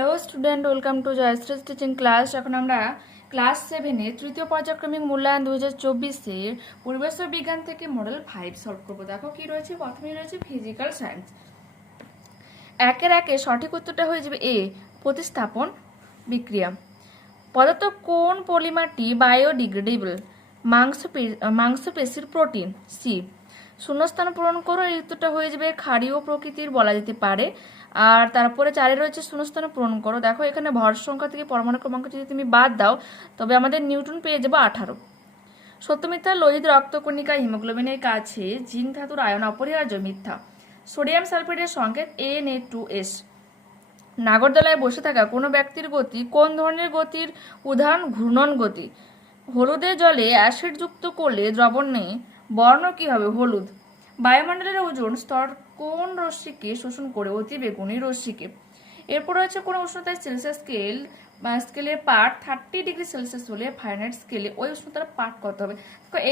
Hello student welcome to Joyshree teaching class এখন আমরা class সেভেনে তৃতীয় পর্যায়ক্রমিক মূল্যায়ন দু হাজার চব্বিশের পরিবেশ বিজ্ঞান থেকে মডেল ফাইভ সলভ করব। দেখো কি রয়েছে? প্রথমেই রয়েছে ফিজিক্যাল সায়েন্স একের একে সঠিক উত্তরটা হয়ে যাবে এ প্রতিস্থাপন বিক্রিয়া। পদার্থ কোন পলিমারটি বায়োডিগ্রেডেবল? মাংস মাংসপেশির প্রোটিন সি শূন্যস্থান পূরণ করো, এই উত্তরটা হয়ে যাবে। ক্ষারীয় প্রকৃতির বলা যেতে পারে। আর তারপরে চারে রয়েছে শূন্যস্থান পূরণ করো। দেখো, এখানে ভর সংখ্যা থেকে পরমাণু ক্রমাঙ্ক যদি তুমি বাদ দাও, তবে আমাদের নিউটন পেয়ে যাব আঠারো। সত্যমিথ্যা লোহিত রক্তকণিকা হিমোগ্লোবিনের কাছে জিঙ্ক ধাতুর আয়ন অপরিহার্য মিথ্যা। সোডিয়াম সালফেটের সংকেত এন এ টু এস নাগরদোলায় বসে থাকা কোনো ব্যক্তির গতি, কোন ধরনের গতির উদাহরণ? ঘূর্ণন গতি। হলুদের জলে অ্যাসিড যুক্ত করলে দ্রবণে বর্ণ কি হবে? হলুদ। বায়ুমণ্ডলের ওজন স্তর কোন রশ্মিকে শোষণ করে অতি বেগুনি রশ্মিকে? এরপর রয়েছে কোনো উষ্ণতায় সেলসিয়াস স্কেল বা স্কেলের পার্ট থার্টি ডিগ্রি সেলসিয়াস হলে ফাইনাইট স্কেলে ওই উষ্ণতার পার্ট কত হবে।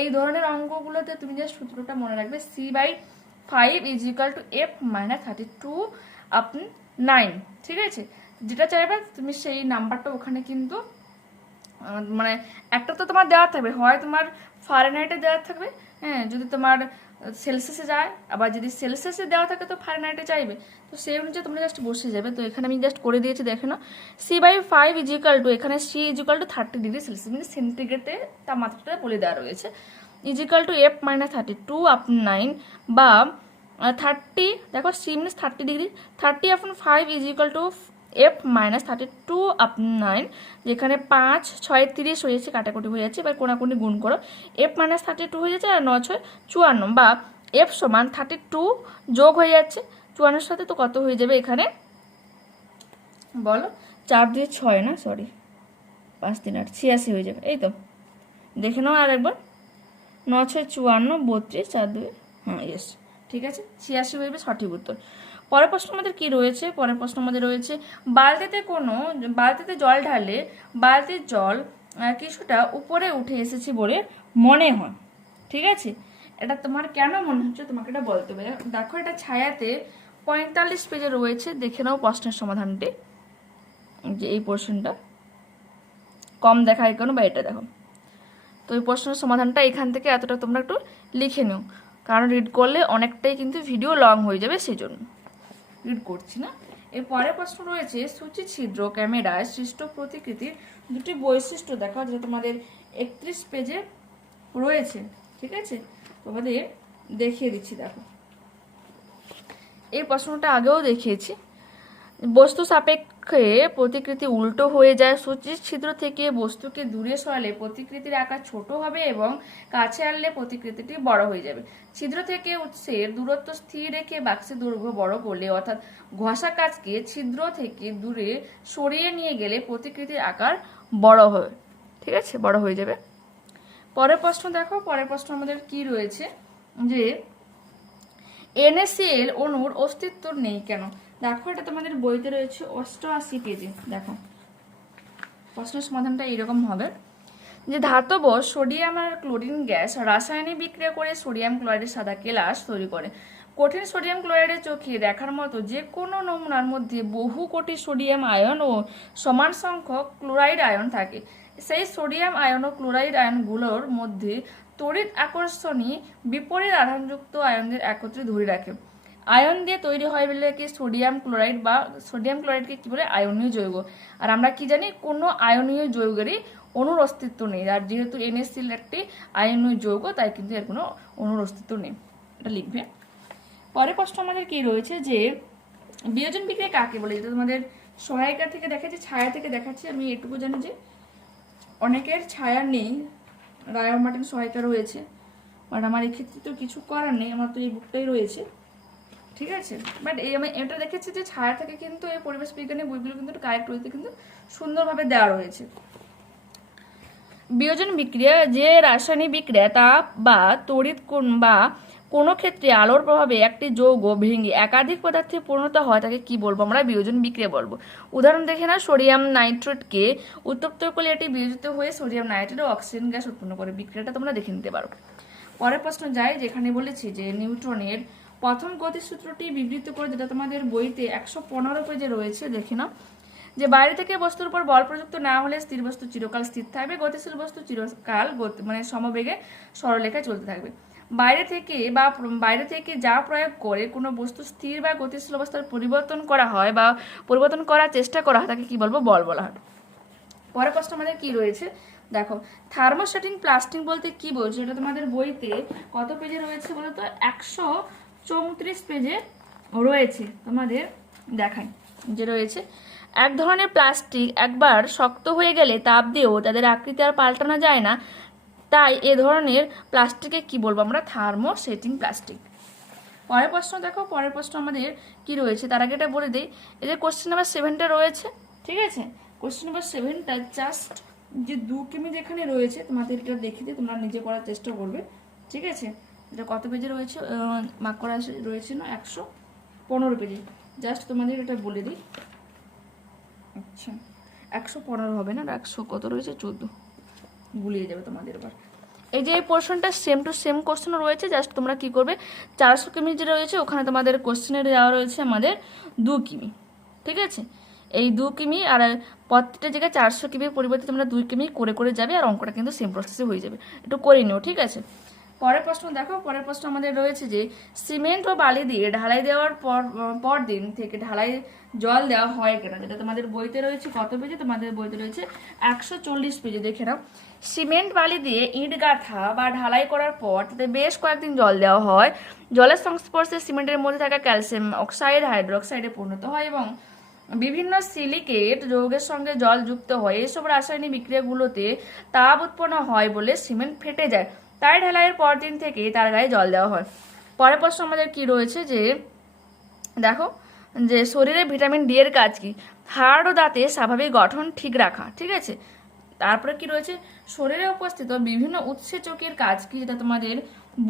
এই ধরনের অঙ্কগুলোতে তুমি যে সূত্রটা মনে রাখবে C by five is equal to F minus thirty two up nine ঠিক আছে? যেটা চাইবে তুমি সেই নাম্বারটা ওখানে কিন্তু মানে একটা তো তোমার দেওয়া থাকবে, হয় তোমার ফারেনহাইটে দেওয়া থাকবে হ্যাঁ যদি তোমার সেলসিয়াসে যায়, আবার যদি সেলসিয়াসে দেওয়া থাকে তো ফারেনহাইটে চাইবে তো সেই অনুযায়ী তোমরা জাস্ট বসে যাবে। তো এখানে আমি জাস্ট করে দিয়েছি, দেখে নাও। C by five is equal to এখানে C is equal to thirty degree Celsius মানে সেন্টিগ্রেডে তাপমাত্রাটা বলে দেওয়া রয়েছে। Is equal to F minus thirty two up nine বা থার্টি দেখো C minus thirty degree thirty upon five is equal to F minus thirty two up nine যেখানে পাঁচ, ছয়, তিরিশ হয়ে যাচ্ছে কাটাকুটি হয়ে যাচ্ছে, এবার কোনাকুনি গুণ করো। এফ মাইনাস থার্টি টু হয়ে যাচ্ছে আর নয়, ছয়, চুয়ান্ন, বা এফ সমান থার্টি টু যোগ হয়ে যাচ্ছে, চুয়ান্নর সাথে তো কত হয়ে যাবে এখানে? বলো, চার দিয়ে ছয় না? সরি পাঁচ তিন আট, ছিয়াশি হয়ে যাবে, এই তো। দেখে নাও আর একবার। ন ছয়, চুয়ান্ন, বত্রিশ, চার, দুই হ্যাঁ ইয়েস ঠিক আছে, ছিয়াশি হইবে সঠিক উত্তর। পরের প্রশ্ন আমাদের কি রয়েছে? পরের প্রশ্ন আমাদের রয়েছে, বালতিতে কোনো, বালতিতে জল ঢালে বালতির জল কিছুটা উপরে উঠে এসেছে বলে মনে হয়। ঠিক আছে? এটা তোমার কেন মনে হচ্ছে? তোমাকে এটা বলতে হবে। দেখো, এটা ছায়াতে পঁয়তাল্লিশ পেজে রয়েছে। দেখে নাও প্রশ্নের সমাধানটি। যে এই পোর্শনটা কম দেখায় কেন বা এটা দেখো। তো এই প্রশ্নের সমাধানটা এখান থেকে এতটা তোমরা একটু লিখে নিও। কারণ রিড করলে অনেকটাই কিন্তু ভিডিও লং হয়ে যাবে সেই জন্য রিড করছি না। এর পরের প্রশ্ন রয়েছে, সূচি ছিদ্র, ক্যামেরায় সৃষ্ট প্রতিকৃতির দুটি বৈশিষ্ট্য দেখা যেটা তোমাদের একত্রিশ পেজে রয়েছে, ঠিক আছে? তোমাদের দেখিয়ে দিচ্ছি, দেখো। এই প্রশ্নটা আগেও দেখিয়েছি। বস্তু সাপেক্ষে প্রতিকৃতি উল্টো হয়ে যায়। সূচির ছিদ্র থেকে বস্তুকে দূরে সরালে প্রতিকৃতির আকার ছোট হবে এবং কাছে আনলে প্রতিকৃতিটি বড় হয়ে যাবে। ছিদ্র থেকে উৎসের দূরত্ব স্থির রেখে বাক্সের দৈর্ঘ্য বড় করলে, অর্থাৎ ঘষা কাজকে ছিদ্র থেকে দূরে সরিয়ে নিয়ে গেলে প্রতিকৃতির আকার বড় হবে ঠিক আছে? বড় হয়ে যাবে। পরের প্রশ্ন দেখো। পরের প্রশ্ন আমাদের কি রয়েছে? যে এনএসিএল অণুর অস্তিত্ব নেই কেন? দেখো, এটা তোমাদের বইতে রয়েছে অষ্টআশি পেজে, দেখো। প্রশ্নের সমাধানটা এরকম হবে। যে ধাতব সোডিয়াম আর ক্লোরিন গ্যাস রাসায়নিক বিক্রিয়া করে সোডিয়াম ক্লোরাইডের সাদা কেলাস তৈরি করে। কঠিন সোডিয়াম ক্লোরাইডের চোখে দেখার মতো যে কোনো নমুনার মধ্যে বহু কোটি সোডিয়াম আয়ন ও সমান সংখ্যক ক্লোরাইড আয়ন থাকে। সেই সোডিয়াম আয়ন ও ক্লোরাইড আয়নগুলোর মধ্যে তড়িৎ আকর্ষণী বিপরীত আধানযুক্ত আয়নদের একত্রে ধরে রাখে। আয়ন দিয়ে তৈরি হয় বলে কি সোডিয়াম ক্লোরাইড বা সোডিয়াম ক্লোরাইডকে কী বলে? আয়নীয় যৌগ আর আমরা কি জানি? কোনো আয়নীয় যৌগেরই অণুর অস্তিত্ব নেই। আর যেহেতু এনএসসিল একটি আয়নীয় যৌগ, তাই কিন্তু এর কোনো অণুর অস্তিত্ব নেই। এটা লিখবে। পরের প্রশ্ন আমাদের কি রয়েছে? যে বিয়োজন বিক্রিয়া কাকে বলে? যেটা তোমাদের সহায়িকা থেকে দেখাচ্ছি, ছায়া থেকে দেখাচ্ছি। আমি এটুকু জানি যে অনেকের ছায়া নেই। রায় মার্টিন সহায়িকা রয়েছে। বাট আমার এক্ষেত্রে তো কিছু করার নেই। আমার তো এই বুকটাই রয়েছে। ঠিক আছে? বাট এই আমি এটা দেখেছি যে ছায়া থেকে কিন্তু এই পরিবেশ বিজ্ঞানের বইগুলো কিন্তু কারেক্ট রয়েছে কিন্তু সুন্দরভাবে দেওয়া রয়েছে। বিয়োজন বিক্রিয়া যে রাসায়নিক বিক্রিয়া তাপ বা তড়িৎ কোণ বা কোনো ক্ষেত্রে আলোর প্রভাবে একটি যৌগ ভেঙে একাধিক পদার্থে পরিণত হয় তাকে কি বলব? আমরা বিয়োজন বিক্রিয়া বলব। উদাহরণ দেখে না সোডিয়াম নাইট্রেটকে উত্তপ্ত করলে এটি বিয়োজিত হয়ে সোডিয়াম নাইট্রেট ও অক্সিজেন গ্যাস উৎপন্ন করে। বিক্রিয়াটা তোমরা দেখে নিতে পারো। পরের প্রশ্ন যায়, যেখানে বলেছি যে নিউটনের প্রথম গতিসূত্রটি বিবৃত করে, যেটা তোমাদের বইতে একশো পনেরো পেজে রয়েছে, দেখে নাও। যে বাইরে থেকে বস্তুর উপর বল প্রযুক্ত না হলে স্থির বস্তু চিরকাল স্থির থাকবে, গতিশীল বস্তু চিরকাল মানে সমবেগে সরলরেখায় চলতে থাকবে। বাইরে থেকে বা বাইরে থেকে যা প্রয়োগ করে কোনো বস্তু স্থির বা গতিশীল অবস্থার পরিবর্তন করা হয় বা পরিবর্তন করার চেষ্টা করা হয়, তাকে কি বলব? বল বলা হয়। পরের প্রশ্ন আমাদের কি রয়েছে? দেখো, থার্মোস্ট্যাটিন প্লাস্টিং বলতে কি বলছে এটা তোমাদের বইতে কত পেজে রয়েছে বলতো? একশো চৌত্রিশ পেজে রয়েছে, তোমাদের দেখাই। যে রয়েছে। এক ধরনের প্লাস্টিক একবার শক্ত হয়ে গেলে তাপ দিয়েও তাদের আকৃতি আর পাল্টানো যায় না। তাই এ ধরনের প্লাস্টিকে কি বলব আমরা? Thermosetting plastic. পরের প্রশ্ন দেখো, পরের প্রশ্ন আমাদের কি রয়েছে? তার আগে এটা বলে দিই, এই যে কোশ্চেন নাম্বার সেভেনটা রয়েছে, ঠিক আছে? কোশ্চেন নাম্বার সেভেনটা জাস্ট যে দু কিমি যেখানে রয়েছে তোমাদের এটা দেখে দিয়ে তোমরা নিজে করার চেষ্টা করবে, ঠিক আছে? এটা কত পেজে রয়েছে? মার্ক করা রয়েছে না, একশো পনেরো পেজে। জাস্ট তোমাদের এটা বলে দিই। আচ্ছা একশো পনেরো হবে না? একশো কত রয়েছে? চোদ্দ। গুলিয়ে যাবে তোমাদের এবার। এই যে এই পোর্শনটা সেম টু সেম কোশ্চেন রয়েছে জাস্ট তোমরা কি করবে? চারশো কিমি যে রয়েছে, ওখানে তোমাদের কোশ্চেনের দেওয়া রয়েছে আমাদের দু কিমি। ঠিক আছে? এই দু কিমি আর প্রত্যেকটা জায়গায় চারশো কিমির পরিবর্তে তোমরা দুই কিমি করে করে যাবে, আর অঙ্কটা কিন্তু সেম প্রসেসে হয়ে যাবে। একটু করে নিও, ঠিক আছে? পরের প্রশ্ন দেখো, পরের প্রশ্ন আমাদের রয়েছে যে সিমেন্ট ও বালি দিয়ে ঢালাই দেওয়ার পর পর দিন থেকে ঢালাই জল দেওয়া হয় কেন, যেটা তোমাদের বইতে রয়েছে, কত পেজে? তোমাদের বইতে রয়েছে একশো চল্লিশ পেজে, দেখে নাও। সিমেন্ট বালি দিয়ে ইট গাঁথা বা ঢালাই করার পর তাতে বেশ কয়েকদিন জল দেওয়া হয়। জলের সংস্পর্শে সিমেন্টের মধ্যে থাকা ক্যালসিয়াম অক্সাইড, হাইড্রোক্সাইডে পরিণত হয় এবং বিভিন্ন সিলিকেট যৌগের সঙ্গে জল যুক্ত হয়। এসব রাসায়নিক বিক্রিয়াগুলোতে তাপ উৎপন্ন হয় বলে সিমেন্ট ফেটে যায়। তাই ঢালাইয়ের পর দিন থেকে তার গায়ে জল দেওয়া হয়। পরের প্রশ্ন আমাদের কি রয়েছে যে, দেখো, যে শরীরে ভিটামিন ডি এর কাজ কি? হাড় ও দাঁতে স্বাভাবিক গঠন ঠিক রাখা, ঠিক আছে? তারপরে কি রয়েছে? শরীরে উপস্থিত বিভিন্ন উৎসেচকের কাজ কি যেটা তোমাদের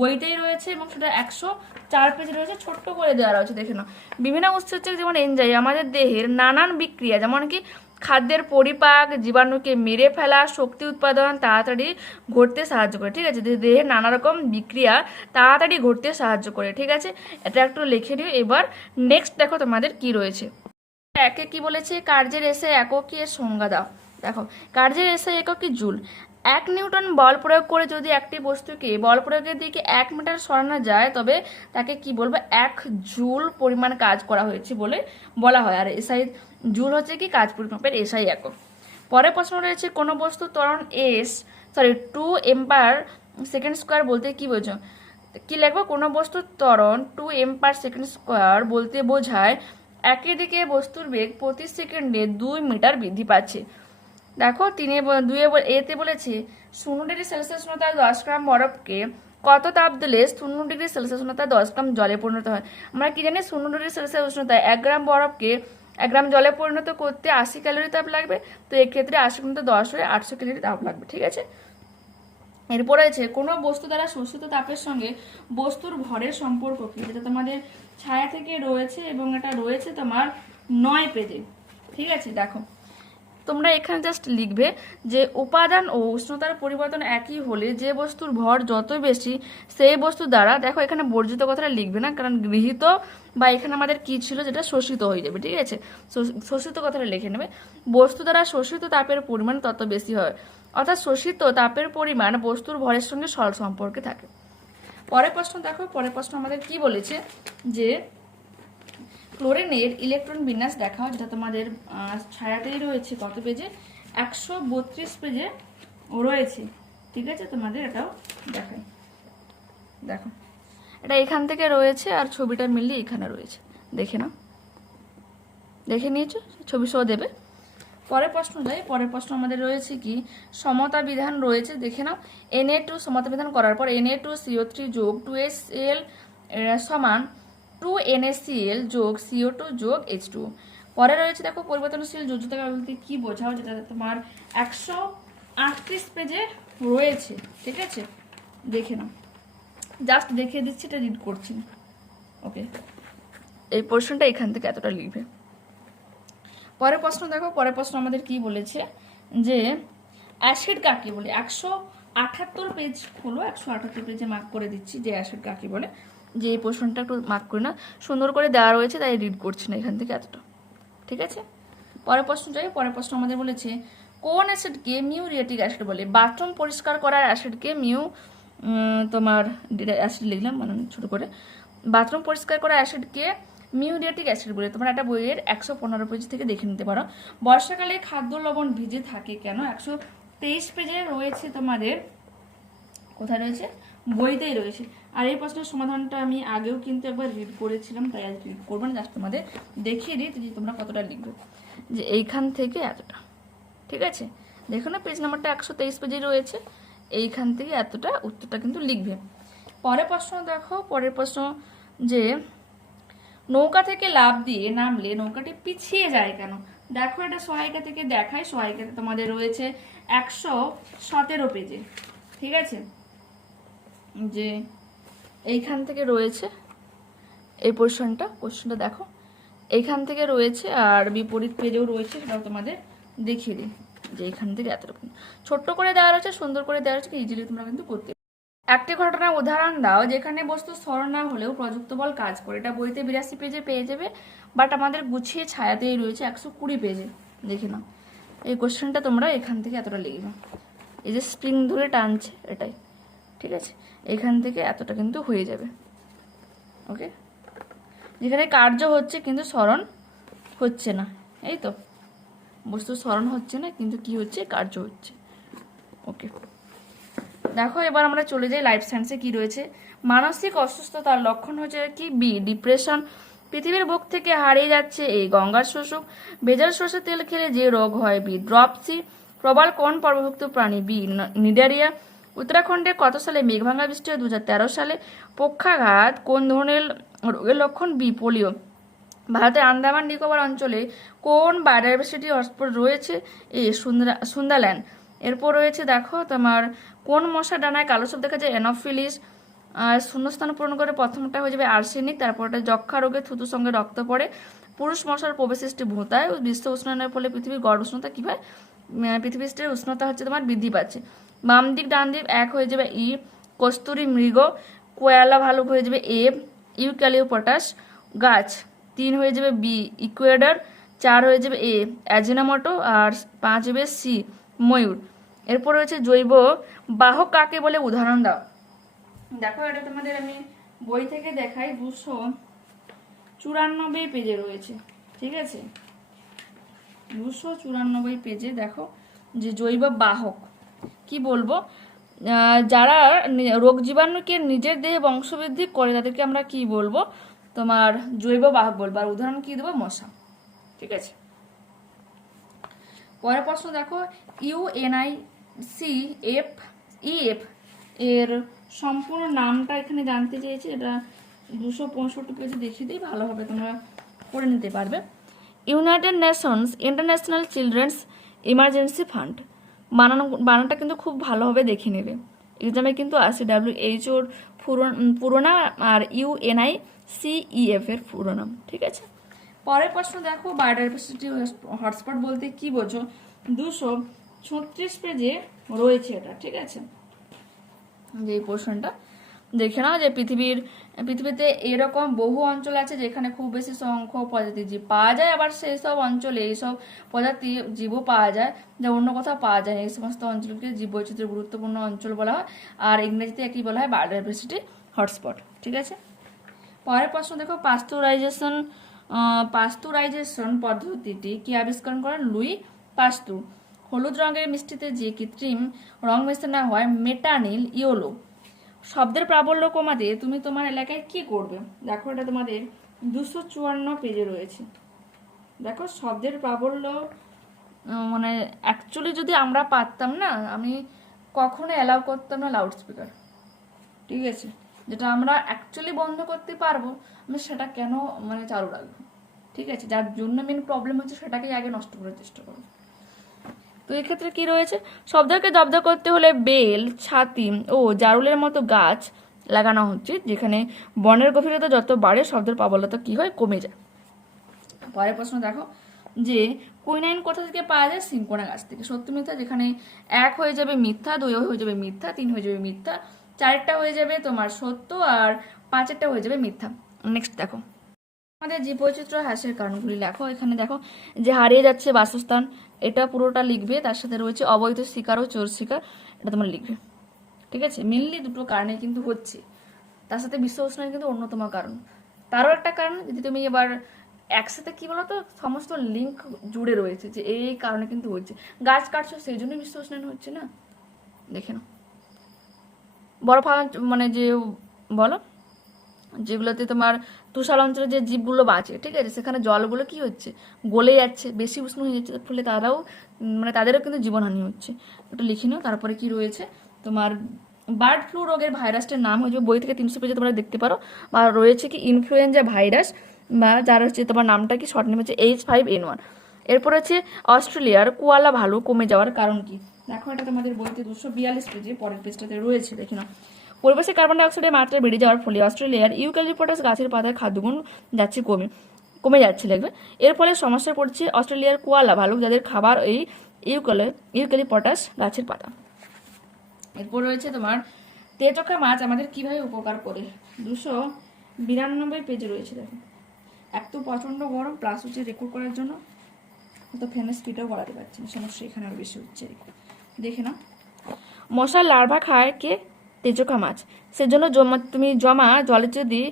বইতেই রয়েছে এবং সেটা একশো চার পেজে রয়েছে, ছোট্ট করে দেওয়া রয়েছে, দেখে নাও। বিভিন্ন উৎসেচক যেমন এনজাই আমাদের দেহের নানান বিক্রিয়া, যেমন কি খাদ্যের পরিপাক, জীবাণুকে মেরে ফেলা, শক্তি উৎপাদন তাড়াতাড়ি ঘটতে সাহায্য করে। ঠিক আছে? দে- দেহের নানা রকম বিক্রিয়া তাড়াতাড়ি ঘটতে সাহায্য করে। ঠিক আছে? এটা একটু লিখে নিও। এবার নেক্সট দেখো তোমাদের কি রয়েছে। একে কি বলেছে? কার্যের এসে এককে সংজ্ঞা দাও। দেখো, কার্যের এসে এককে জুল। এক নিউটন বল প্রয়োগ করে যদি একটি বস্তুকে বল প্রয়োগের দিকে এক মিটার সরানো যায়, তবে তাকে কি বলব? এক জুল পরিমাণ কাজ করা হয়েছে বলে বলা হয়। আর এসআই জুল হচ্ছে কি কাজ পরিমাপের এসআই একক। পরের প্রশ্ন রয়েছে, কোনো বস্তু ত্বরণ S sorry two m per second square বলতে কি বোঝো? কি লিখব? কোনো বস্তুর ত্বরণ two m per second square বলতে বোঝায় একই দিকে বস্তুর বেগ প্রতি সেকেন্ডে দুই মিটার বৃদ্ধি পাচ্ছে। দেখো, তিনে দুয়ে এতে বলেছে, শূন্য ডিগ্রি সেলসিয়াস উষ্ণতায় দশ গ্রাম বরফকে কত তাপ দিলে শূন্য ডিগ্রি সেলসিয়াস উষ্ণতায় দশ গ্রাম জলে পরিণত হয়? আমরা কি জানি, শূন্য ডিগ্রি সেলসিয়াস উষ্ণতায় এক গ্রাম বরফকে এক গ্রাম জলে পরিণত করতে আশি ক্যালোরি তাপ লাগবে, তো এক্ষেত্রে আশি পর্যন্ত দশ হয়ে আটশো ক্যালোরি তাপ লাগবে, ঠিক আছে? এরপর আছে, কোনো বস্তু দ্বারা শোষিত তাপের সঙ্গে বস্তুর ভরের সম্পর্ক কি? যেটা তোমাদের ছায়া থেকে রয়েছে এবং এটা রয়েছে তোমার নয় পেজে, ঠিক আছে? দেখো তোমরা এখানে জাস্ট লিখবে যে উপাদান ও উষ্ণতার পরিবর্তন একই হলে যে বস্তুর ভর যত বেশি, সেই বস্তু দ্বারা, দেখো এখানে বর্জিত কথাটা লিখবে না, কারণ গৃহীত বা এখানে আমাদের কি ছিল যেটা শোষিত হয়ে যাবে, ঠিক আছে? শোষিত কথাটা লিখে নেবে। বস্তু দ্বারা শোষিত তাপের পরিমাণ তত বেশি হয়। অর্থাৎ শোষিত তাপের পরিমাণ বস্তুর ভরের সঙ্গে সরল সম্পর্কে থাকে। পরের প্রশ্ন দেখো, পরের প্রশ্ন আমাদের কি বলেছে? যে ক্লোরিনের ইলেকট্রন বিন্যাস দেখাও, যেটা তোমাদের ছায়াতেই রয়েছে, কত পেজে একশো বত্রিশ পেজে রয়েছে। ঠিক আছে? তোমাদের এটাও দেখাই। দেখো। এটা এখান থেকে রয়েছে আর ছবিটা মিললে এখানে রয়েছে। দেখে নাও। দেখে নিয়েছো? ছবি সহ দেবে। পরের প্রশ্ন যাই। পরের প্রশ্ন আমাদের রয়েছে কি? সমতা বিধান রয়েছে, দেখে নাও। এনএ টু সমতা বিধান করার পর N A two C O three যোগ টু এস এল সমান two N A C L যোগ সিও টু যোগ এইচ টু পরে রয়েছে দেখো পরিবর্তনশীল যোজ্যতা বলতে কি বোঝাও যেটা তোমার একশো আটত্রিশ পেজে রয়েছে, ঠিক আছে? দেখে নাও। জাস্ট দেখিয়ে দিচ্ছি, এটা রিড করছি। ওকে এই পোর্শনটা এখান থেকে এতটা লিখবে। পরের প্রশ্ন দেখো, পরের প্রশ্ন আমাদের কি বলেছে? যে অ্যাসিড কাকে বলে? একশো আঠাত্তর পেজ হলো, একশো আঠাত্তর পেজে মার্ক করে দিচ্ছি যে অ্যাসিড কাকে বলে। যে এই পোর্শনটা একটু মার্ক করে না সুন্দর করে দেওয়া রয়েছে, তাই রিড করছি না এখান থেকে এতটা। ঠিক আছে? পরের প্রশ্ন যাই, পরের প্রশ্ন আমাদের বলেছে, কোন অ্যাসিডকে মিউরিয়েটিক অ্যাসিড বলে? বাথরুম পরিষ্কার করার অ্যাসিডকে মিউ তোমার অ্যাসিড লিখলাম মানে ছোট করে। বাথরুম পরিষ্কার করা অ্যাসিডকে মিউরিয়েটিক অ্যাসিড বলে? তোমরা একটা বইয়ের একশো পনেরো পেজ থেকে দেখে নিতে পারো। বর্ষাকালে খাদ্য লবণ ভিজে থাকে কেন? একশো তেইশ পেজে রয়েছে তোমাদের, কোথায় রয়েছে? বইতেই রয়েছে। আর এই প্রশ্নের সমাধানটা আমি আগেও কিন্তু একবার রিড করেছিলাম, তাই আজ রিড করব না জাস্ট তোমাদের দেখিয়ে দিই যে তোমরা কতটা লিখবে। যে এইখান থেকে এতটা, ঠিক আছে? দেখো না পেজ নাম্বারটা একশো তেইশ পেজে রয়েছে। এইখান থেকে এতটা উত্তরটা কিন্তু লিখবে। পরের প্রশ্ন দেখো, পরের প্রশ্ন যে, নৌকা থেকে লাভ দিয়ে নামলে নৌকাটি পিছিয়ে যায় কেন? দেখো এটা সহায়িকা থেকে দেখায়, সহায়িকাতে তোমাদের রয়েছে একশো সতেরো পেজে ঠিক আছে? যে এইখান থেকে রয়েছে এই পোর্শনটা কোশ্চেনটা দেখো। এইখান থেকে রয়েছে আর বিপরীত পেজেও রয়েছে, সেটাও তোমাদের দেখিয়ে দিই যে এখান থেকে এতটুকু ছোট্ট করে দেওয়া রয়েছে, সুন্দর করে দেওয়া রয়েছে ইজিলি তোমরা কিন্তু করতে একটি ঘটনার উদাহরণ দাও, যেখানে বস্তু স্মরণ না হলেও প্রযুক্ত বল কাজ করে। এটা বইতে বিরাশি পেজে পেয়ে যাবে বাট আমাদের গুছিয়ে ছায়াতেই রয়েছে একশো কুড়ি পেজে। দেখে নাও। এই কোশ্চেনটা তোমরা এখান থেকে এতটা লিখবে। এই যে স্প্রিং ধরে টানছে, এটাই। ঠিক আছে? এখান থেকে এতটা কিন্তু হয়ে যাবে। ওকে? যেখানে কার্য হচ্ছে কিন্তু স্মরণ হচ্ছে না। এই তো? বস্তু স্মরণ হচ্ছে না, কিন্তু কি হচ্ছে? কার্য হচ্ছে। ওকে? দেখো, এবার আমরা চলে যাই লাইফ সায়েন্সে কি রয়েছে। মানসিক অসুস্থতার লক্ষণ হচ্ছে কি? বি ডিপ্রেশন পৃথিবীর বুক থেকে হারিয়ে যাচ্ছে এই গঙ্গার শোষক। ভেজাল সর্ষের তেল খেলে যে রোগ হয়? বি ড্রপসি প্রবাল কোন পর্বভুক্ত প্রাণী? বি নিডারিয়া উত্তরাখণ্ডে কত সালে মেঘভাঙা বৃষ্টি হয়? দু হাজার তেরো সালে পক্ষাঘাত কোন ধরনের রোগের লক্ষণ বি পোলিও ভারতের আন্দামান নিকোবর অঞ্চলে কোন বায়োডাইভার্সিটি হটস্পট রয়েছে? এ, সুন্দরা সুন্দাল্যান্ড এরপর রয়েছে, দেখো, তোমার কোন মশা ডানায় কালো সব দেখা যায়? আর শূন্যস্থান পূরণ করে প্রথমটা হয়ে যাবে আর্সেনিক, তারপরটা যক্ষা রোগে থুতুর সঙ্গে রক্ত পড়ে। পুরুষ মশার প্রবেশিষ্টি ভূতায় বিশ্ব উষ্ণায়নের ফলে পৃথিবীর গড় উষ্ণতা কী হয়? পৃথিবীর উষ্ণতা হচ্ছে তোমার বৃদ্ধি পাচ্ছে। বাম দিক, ডান দিক এক হয়ে যাবে ই, কস্তুরী মৃগ, কোয়ালা ভালুক হয়ে যাবে এ ইউক্যালিওপটাস গাছ। তিন হয়ে যাবে বি, ইকুয়েডার। চার হয়ে যাবে এ, অ্যাজিনামোটো। আর পাঁচ হবে সি, ময়ূর। এরপর রয়েছে জৈব। বাহক কাকে বলে? উদাহরণ দাও। দেখো, এটা তোমাদের আমি বই থেকে দেখাই। দুশো চুরানব্বই পেজে রয়েছে, ঠিক আছে? দুশো চুরানব্বই পেজে দেখো যে জৈব বাহক। কি বলব? যারা রোগ জীবাণুকে নিজের দেহে বংশবৃদ্ধি করে, তাদেরকে আমরা কি বলব? তোমার জৈব বাহক বলব। আর উদাহরণ কি দেবো? মশা। ঠিক আছে? পরের প্রশ্ন দেখো। ইউএনআই সি এফ ইএফ এর সম্পূর্ণ নামটা এখানে জানতে চেয়েছি। এটা দুশো পঁয়ষট্টি পেজে দেখিয়ে দিই, ভালোভাবে তোমরা পড়ে নিতে পারবে। United Nations International Children's Emergency Fund. বানানো, বানানটা কিন্তু খুব ভালোভাবে দেখে নেবে। এক্সামে কিন্তু আসে ডাব্লিউ এইচ ওর পুরো নাম আর ইউএনআই সিইএফ এর পুরো নাম ঠিক আছে? পরের প্রশ্ন দেখো বায়োডাইভার্সিটি হটস্পট বলতে কি বোঝো? দুশো ছত্রিশ পেজে রয়েছে এটা, ঠিক আছে? যে এই পোর্শনটা দেখে নাও যে পৃথিবীর, পৃথিবীতে এরকম বহু অঞ্চল আছে যেখানে খুব বেশি সংখ্যক প্রজাতি জীব পাওয়া যায়, আবার সেই সব অঞ্চলে এইসব প্রজাতি জীবও পাওয়া যায়, যা অন্য কোথাও পাওয়া যায়। এই সমস্ত অঞ্চলকে জীব বৈচিত্র্য গুরুত্বপূর্ণ অঞ্চল বলা হয়। আর ইংরেজিতে একই বলা হয় বায়োডাইভার্সিটি হটস্পট, ঠিক আছে? পরের প্রশ্ন দেখো, পাস্তুরাইজেশন পাস্তুরাইজেশন পদ্ধতিটি কি আবিষ্কার করেন লুই পাস্তু হলুদ রঙের মিষ্টিতে যে কৃত্রিম রং মেশানো হয়, মেটানিল ইয়োলো শব্দের প্রাবল্য কমাতে তুমি তোমার এলাকায় কি করবে? দেখো, এটা তোমাদের দুশো চুয়ান্ন পেজে রয়েছে। দেখো, শব্দের প্রাবল্য মানে অ্যাকচুয়ালি যদি আমরা পারতাম না, আমি কখনো অ্যালাউ করতাম না লাউড স্পিকার ঠিক আছে? যেটা আমরা অ্যাকচুয়ালি বন্ধ করতে পারব, আমি সেটা কেন মানে চালু রাখব? ঠিক আছে? যার জন্য মেন প্রবলেম হচ্ছে সেটাকেই আগে নষ্ট করার চেষ্টা করব। তো এক্ষেত্রে কি রয়েছে? শব্দকে জব্দ করতে হলে বেল, ছাতি ও জারুলের মতো গাছ লাগানো হচ্ছে, যেখানে বনের গভীরতা যত বাড়ে, শব্দের প্রবলতা কি হয় কমে যায়। পরের প্রশ্ন দেখো, যে কুইনাইন কোথা থেকে পাওয়া যায়? সিনকোনা গাছ থেকে। সত্য মিথ্যা, যেখানে এক হয়ে যাবে মিথ্যা, দুই হয়ে যাবে মিথ্যা, তিন হয়ে যাবে মিথ্যা, চারটা হয়ে যাবে তোমার সত্য আর পাঁচেরটা হয়ে যাবে মিথ্যা। নেক্সট দেখো। আমাদের জীব বৈচিত্র্য হ্রাসের কারণগুলি লেখো। এখানে দেখো যে হারিয়ে যাচ্ছে বাসস্থান, এটা পুরোটা লিখবে, তার সাথে রয়েছে অবৈধ শিকার ও চোর শিকার, এটা তোমরা লিখবে। ঠিক আছে? মেনলি দুটো কারণে কিন্তু হচ্ছে। তার সাথে বিশ্ব উষ্ণায়ন কিন্তু অন্যতম কারণ। তারও একটা কারণ, যদি তুমি এবার একসাথে কি বলতো, সমস্ত লিঙ্ক জুড়ে রয়েছে যে এই এই কারণে কিন্তু হচ্ছে। গাছ কাটছো, সেই জন্যই বিশ্ব উষ্ণায়ন হচ্ছে না? দেখে নাও। বরফ মানে যে বলো? যেগুলোতে তোমার তুষার অঞ্চলে যে জীবগুলো বাঁচে, ঠিক আছে? সেখানে জলগুলো কি হচ্ছে? গলে যাচ্ছে, বেশি উষ্ণ হয়ে যাচ্ছে, ফলে তারাও মানে তাদেরও কিন্তু জীবনহানি হচ্ছে। ওটা লিখে নিও, তারপরে কি রয়েছে? তোমার বার্ড ফ্লু রোগের ভাইরাসটার নাম হচ্ছে বই থেকে তিনশো পেজে তোমরা দেখতে পারো। বা রয়েছে কি ইনফ্লুয়েঞ্জা ভাইরাস, বা যার হচ্ছে তোমার নামটা কি? শর্ট নেম হচ্ছে এইচ ফাইভ এন ওয়ান এরপর হচ্ছে অস্ট্রেলিয়ার কোয়ালা ভালো কমে যাওয়ার কারণ কি? দেখো এটা তোমাদের বইতে দুশো বিয়াল্লিশ পেজে, পরের পেজটাতে রয়েছে, দেখে নাও। পরিবেশে কার্বন ডাইঅক্সাইডের মাত্রা বেড়ে যাওয়ার ফলে অস্ট্রেলিয়ার ইউক্যালিপটাস গাছের পাতার খাদ্যগুণ যাচ্ছে কমে কমে যাচ্ছে লাগবে এর ফলে সমস্যায় পড়ছে অস্ট্রেলিয়ার কোয়ালা ভালুক যাদের খাবার এই ইউক্যালি ইউক্যালিপটাস গাছের পাতা। এরপর রয়েছে তোমার তেচকা মাছ আমাদের কীভাবে উপকার করে? দুশো বিরানব্বই পেজে রয়েছে, দেখো। এক তো প্রচণ্ড গরম প্লাস হচ্ছে রেকর্ড করার জন্য। তো ফ্যানের স্পিডও বাড়াতে পারছি না, সমস্যা এখানে আরও বেশি হচ্ছে, দেখে। না মশার লার্ভা খায় কে? তেচকা মাছ। সেজন্য জমা, তুমি জমা জলে যদি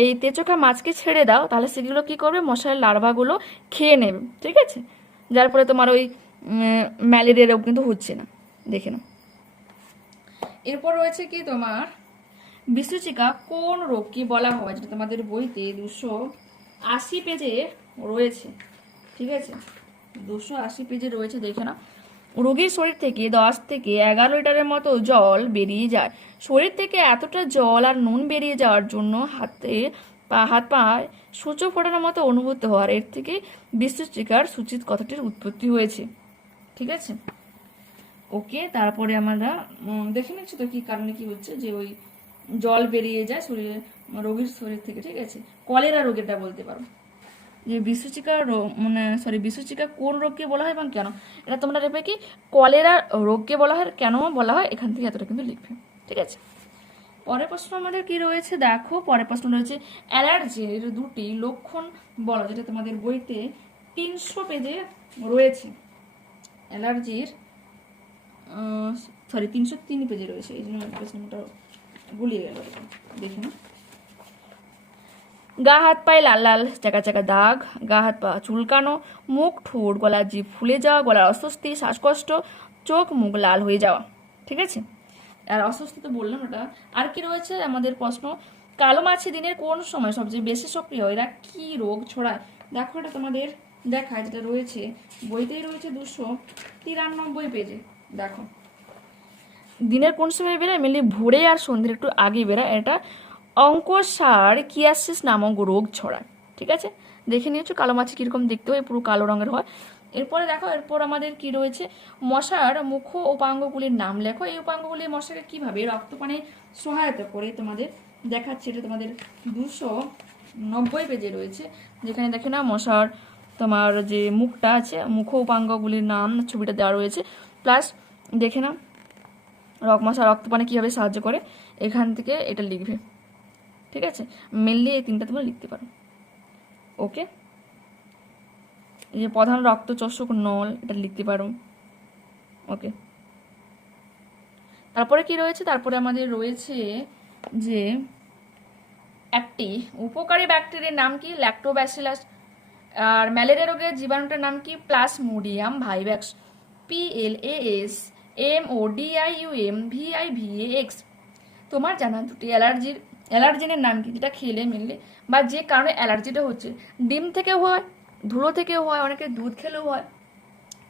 এই তেচকা মাছকে ছেড়ে দাও, তাহলে সেগুলো কি করবে? মশার লার্ভাগুলো খেয়ে নেবে, ঠিক আছে? যার ফলে তোমার ওই ম্যালেরিয়া রোগ কিন্তু হচ্ছে না। দেখে নাও। এরপর রয়েছে কি তোমার? বিশ্বচিকা কোন রোগ রোগকে বলা হয়, যেটা তোমাদের বইতে দুশো আশি পেজে রয়েছে, ঠিক আছে? দুশো আশি পেজে রয়েছে, দেখে না রোগীর শরীর থেকে দশ থেকে এগারো লিটারের মতো জল বেরিয়ে যায়। শরীর থেকে এতটা জল আর নুন বেরিয়ে যাওয়ার জন্য হাতে পা, হাত পা সূর্য ফোটানোর মতো অনুভূত হওয়ার এর থেকে বিশ্বচিকার সূচিত কথাটির উৎপত্তি হয়েছে। ঠিক আছে? ওকে, তারপরে আমরা দেখে নিচ্ছি তো কি কারণে কি হচ্ছে যে ওই জল বেরিয়ে যায় শরীরে, রোগীর শরীর থেকে, ঠিক আছে? কলেরা রোগেরটা বলতে পারো। যে বিশ্বচিকা মানে সরি বিশ্বচিকা কোন রোগকে বলা হয় এবং কেন? এটা তোমরা দেখবে কি, কলেরা রোগকে বলা হয়, কেন বলা হয়, এখান থেকে এতটা কিন্তু লিখবে, ঠিক আছে? পরের প্রশ্ন আমাদের কি রয়েছে? দেখো, পরের প্রশ্ন রয়েছে অ্যালার্জির দুটি লক্ষণ বলো, যেটা তোমাদের বইতে তিনশো পেজে রয়েছে। অ্যালার্জির সরি তিনশো তিন পেজে রয়েছে, এই জন্য প্রশ্নটা গুলিয়ে গেল, দেখে না গা হাত পায়ে লাল লাল চাকা চাকা দাগ, গা হাত পা চুলকানো, মুখ ঠোঁট গলা জিভ ফুলে যাওয়া, গলার অস্বস্তি, শ্বাসকষ্ট, চোখ মুখ লাল হয়ে যাওয়া, ঠিক আছে? আর অস্বস্তি তো বললাম ওটা। আর কি রয়েছে আমাদের প্রশ্ন? কালো মাছি দিনের কোন সময় সবচেয়ে বেশি সক্রিয়? এরা কি রোগ ছড়ায়? দেখো এটা তোমাদের দেখায়, যেটা রয়েছে। বইতেই রয়েছে দুশো তিরানব্বই পেজে। দেখো। দিনের কোন সময় বেরোয়? মেনলি ভোরে আর সন্ধ্যের একটু আগে বেরোয়। এটা অঙ্কসার কিয়াসিস নামক রোগ ছড়ায়। ঠিক আছে? দেখে নিয়েছো, কালো মাছ কীরকম দেখতে হয়, পুরো কালো রঙের হয়। এরপরে দেখো, এরপর আমাদের কি রয়েছে? মশার মুখ উপাঙ্গগুলির নাম লেখো। এই উপাঙ্গগুলি মশাকে কীভাবে রক্তপানে সহায়তা করে তোমাদের দেখাচ্ছে, এটা তোমাদের দুশো নব্বই পেজে রয়েছে। যেখানে দেখে না, মশার তোমার যে মুখটা আছে, মুখ উপাঙ্গগুলির নাম ছবিটা দেওয়া রয়েছে। প্লাস দেখে না রক মশা রক্তপানে কীভাবে সাহায্য করে, এখান থেকে এটা লিখবে। ঠিক আছে? মেনলি এই তিনটা তোমরা লিখতে পারো। ওকে এই যে প্রধান রক্তচোষক নল, এটা লিখতে পারো। ওকে তারপরে কি রয়েছে? তারপরে আমাদের রয়েছে যে একটি উপকারী ব্যাকটেরিয়ার নাম কি? ল্যাক্টোব্যাসিলাস আর ম্যালেরিয়া রোগের জীবাণুটার নাম কি? Plus Plasmodium vivax P L A S M O D U M V I V A x তোমার জানা দুটি অ্যালার্জির অ্যালার্জেনের নাম কি? যেটা খেলে মেনলে বা যে কারণে অ্যালার্জিটা হচ্ছে। ডিম থেকেও হয়, ধুলো থেকেও হয় অনেকের দুধ খেলেও হয়,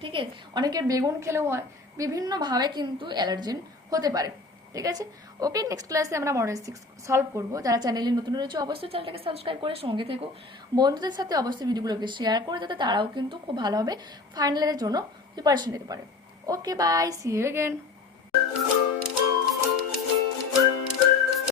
ঠিক আছে? অনেকের বেগুন খেলেও হয়, বিভিন্নভাবে কিন্তু অ্যালার্জেন হতে পারে, ঠিক আছে? ওকে নেক্সট ক্লাসে আমরা মডেল সিক্স সলভ করব। যারা চ্যানেলে নতুন রয়েছে, অবশ্যই চ্যানেলটাকে সাবস্ক্রাইব করে সঙ্গে থেকো। বন্ধুদের সাথে অবশ্যই ভিডিওগুলোকে শেয়ার করে যাতে তারাও কিন্তু খুব ভালোভাবে ফাইনালের জন্য প্রিপারেশন নিতে পারে। Okay bye see you again